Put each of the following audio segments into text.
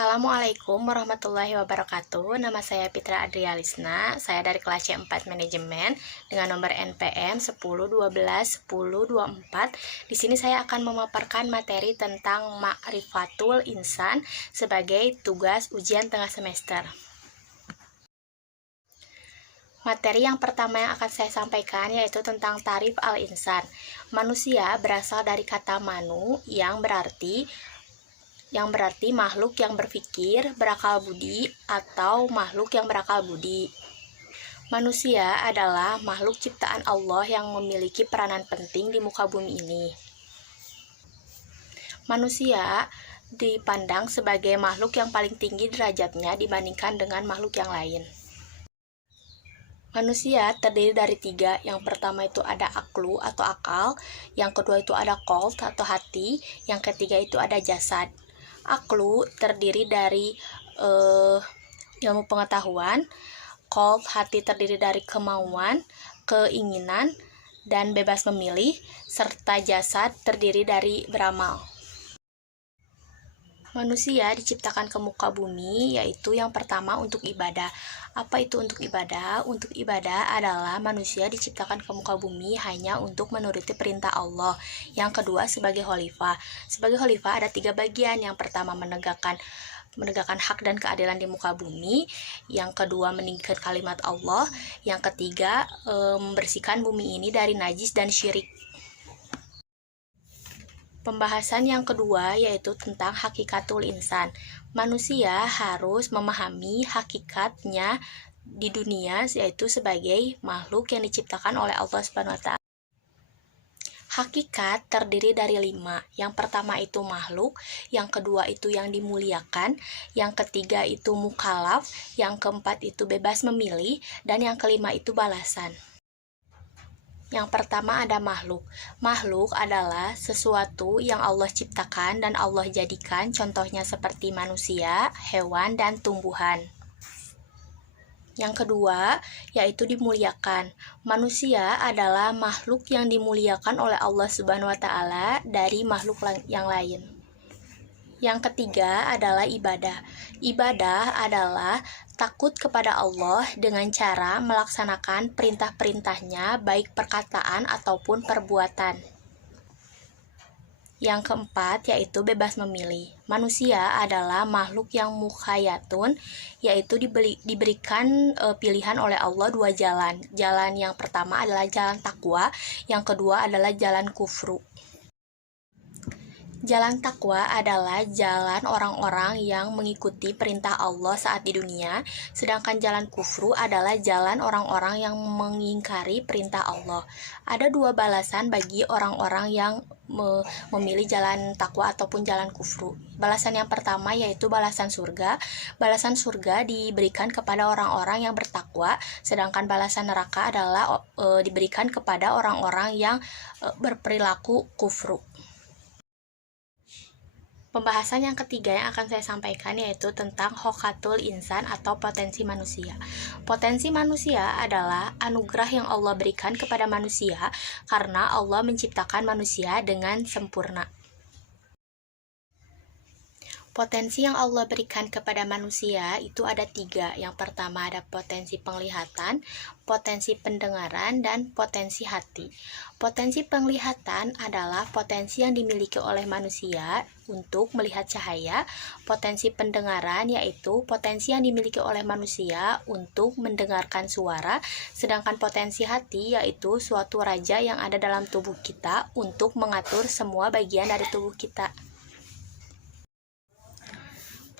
Assalamualaikum warahmatullahi wabarakatuh. Nama saya Fitra Adrialisna. Saya dari kelas C4 Manajemen dengan nomor NPM 10121024. Di sini saya akan memaparkan materi tentang Ma'rifatul Insan sebagai tugas ujian tengah semester. Materi yang pertama yang akan saya sampaikan yaitu tentang tarif al-insan. Manusia berasal dari kata manu yang berarti makhluk yang berpikir, berakal budi, atau makhluk yang berakal budi. Manusia adalah makhluk ciptaan Allah yang memiliki peranan penting di muka bumi ini. Manusia dipandang sebagai makhluk yang paling tinggi derajatnya dibandingkan dengan makhluk yang lain. Manusia terdiri dari 3. Yang pertama itu ada aklu atau akal, yang kedua itu ada qalb atau hati, yang ketiga itu ada jasad. Aklu terdiri dari ilmu pengetahuan, qalb hati terdiri dari kemauan, keinginan, dan bebas memilih, serta jasad terdiri dari beramal. Manusia diciptakan ke muka bumi, yaitu yang pertama untuk ibadah. Apa itu untuk ibadah? Untuk ibadah adalah manusia diciptakan ke muka bumi hanya untuk menuruti perintah Allah. Yang kedua sebagai khalifah. Sebagai khalifah ada 3 bagian. Yang pertama menegakkan hak dan keadilan di muka bumi. Yang kedua meninggikan kalimat Allah. Yang ketiga membersihkan bumi ini dari najis dan syirik. Pembahasan yang kedua yaitu tentang hakikatul insan. Manusia harus memahami hakikatnya di dunia, yaitu sebagai makhluk yang diciptakan oleh Allah SWT. Hakikat terdiri dari 5. Yang pertama itu makhluk, yang kedua itu yang dimuliakan, yang ketiga itu mukallaf, yang keempat itu bebas memilih, dan yang kelima itu balasan. Yang pertama ada makhluk. Makhluk adalah sesuatu yang Allah ciptakan dan Allah jadikan, contohnya seperti manusia, hewan, dan tumbuhan. Yang kedua yaitu dimuliakan. Manusia adalah makhluk yang dimuliakan oleh Allah Subhanahu wa Ta'ala dari makhluk yang lain. Yang ketiga adalah ibadah. Ibadah adalah takut kepada Allah dengan cara melaksanakan perintah-perintahnya, baik perkataan ataupun perbuatan. Yang keempat yaitu bebas memilih. Manusia adalah makhluk yang mukhayyatun, yaitu diberikan pilihan oleh Allah 2 jalan. Jalan yang pertama adalah jalan takwa, yang kedua adalah jalan kufru. Jalan takwa adalah jalan orang-orang yang mengikuti perintah Allah saat di dunia, sedangkan jalan kufru adalah jalan orang-orang yang mengingkari perintah Allah. Ada 2 balasan bagi orang-orang yang memilih jalan takwa ataupun jalan kufru. Balasan yang pertama yaitu balasan surga. Balasan surga diberikan kepada orang-orang yang bertakwa, sedangkan balasan neraka adalah diberikan kepada orang-orang yang berperilaku kufru. Pembahasan yang ketiga yang akan saya sampaikan yaitu tentang hokatul insan atau potensi manusia. Potensi manusia adalah anugerah yang Allah berikan kepada manusia karena Allah menciptakan manusia dengan sempurna. Potensi yang Allah berikan kepada manusia itu ada 3. Yang pertama ada potensi penglihatan, potensi pendengaran, dan potensi hati. Potensi penglihatan adalah potensi yang dimiliki oleh manusia untuk melihat cahaya. Potensi pendengaran yaitu potensi yang dimiliki oleh manusia untuk mendengarkan suara. Sedangkan potensi hati yaitu suatu raja yang ada dalam tubuh kita untuk mengatur semua bagian dari tubuh kita.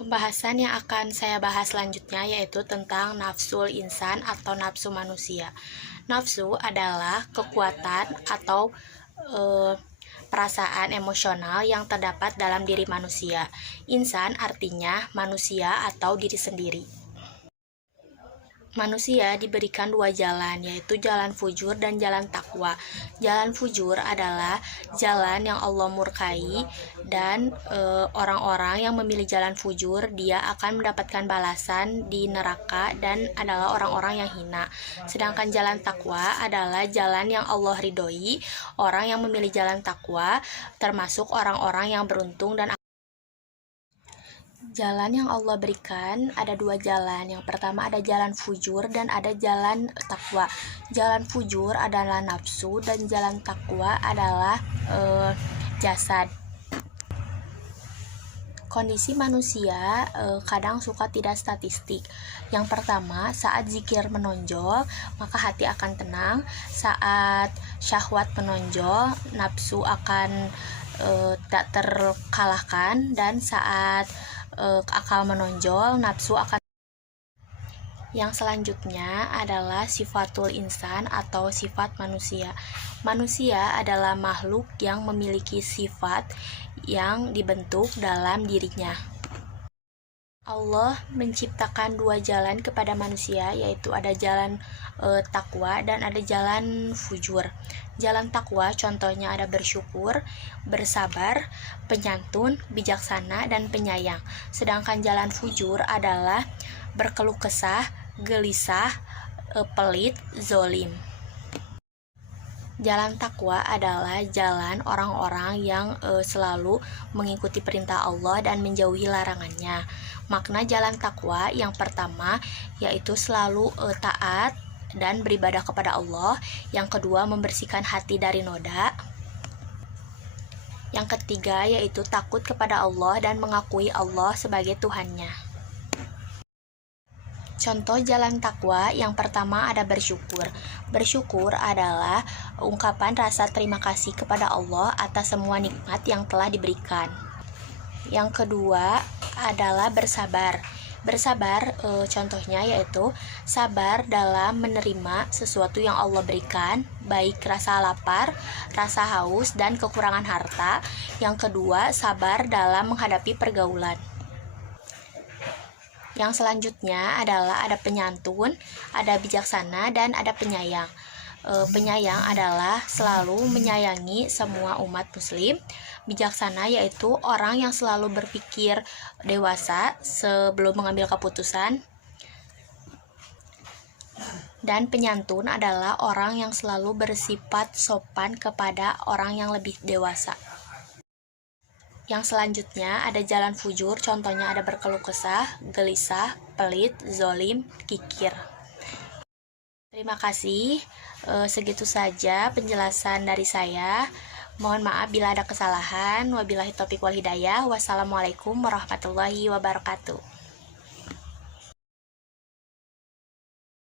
Pembahasan yang akan saya bahas selanjutnya yaitu tentang nafsul insan atau nafsu manusia. Nafsu adalah kekuatan atau perasaan emosional yang terdapat dalam diri manusia. Insan artinya manusia atau diri sendiri. Manusia diberikan 2 jalan, yaitu jalan fujur dan jalan takwa. Jalan fujur adalah jalan yang Allah murkai, dan orang-orang yang memilih jalan fujur dia akan mendapatkan balasan di neraka dan adalah orang-orang yang hina. Sedangkan jalan takwa adalah jalan yang Allah ridhoi. Orang yang memilih jalan takwa termasuk orang-orang yang beruntung dan Jalan yang Allah berikan ada dua jalan. Yang pertama ada jalan fujur dan ada jalan takwa. Jalan fujur adalah nafsu dan jalan takwa adalah jasad. Kondisi manusia kadang suka tidak statistik. Yang pertama, saat zikir menonjol, maka hati akan tenang. Saat syahwat menonjol, nafsu akan tak terkalahkan. Dan saat akal menonjol, nafsu akan. Yang selanjutnya adalah sifatul insan atau sifat manusia. Manusia adalah makhluk yang memiliki sifat yang dibentuk dalam dirinya. Allah menciptakan dua jalan kepada manusia, yaitu ada jalan takwa dan ada jalan fujur. Jalan takwa contohnya ada bersyukur, bersabar, penyantun, bijaksana, dan penyayang. Sedangkan jalan fujur adalah berkeluh kesah, gelisah, pelit, zolim. Jalan takwa adalah jalan orang-orang yang selalu mengikuti perintah Allah dan menjauhi larangannya. Makna jalan takwa yang pertama yaitu selalu taat dan beribadah kepada Allah. Yang kedua, membersihkan hati dari noda. Yang ketiga yaitu takut kepada Allah dan mengakui Allah sebagai Tuhannya. Contoh jalan takwa yang pertama ada bersyukur. Bersyukur adalah ungkapan rasa terima kasih kepada Allah atas semua nikmat yang telah diberikan. Yang kedua adalah bersabar. Bersabar contohnya yaitu sabar dalam menerima sesuatu yang Allah berikan, baik rasa lapar, rasa haus, dan kekurangan harta. Yang kedua, sabar dalam menghadapi pergaulan. Yang selanjutnya adalah ada penyantun, ada bijaksana, dan ada penyayang. Penyayang adalah selalu menyayangi semua umat muslim. Bijaksana yaitu orang yang selalu berpikir dewasa sebelum mengambil keputusan. Dan penyantun adalah orang yang selalu bersifat sopan kepada orang yang lebih dewasa. Yang selanjutnya ada jalan fujur, contohnya ada berkeluh kesah, gelisah, pelit, zolim, kikir. Terima kasih, segitu saja penjelasan dari saya. Mohon maaf bila ada kesalahan. Wabillahi taufiq wal hidayah. Wassalamualaikum warahmatullahi wabarakatuh.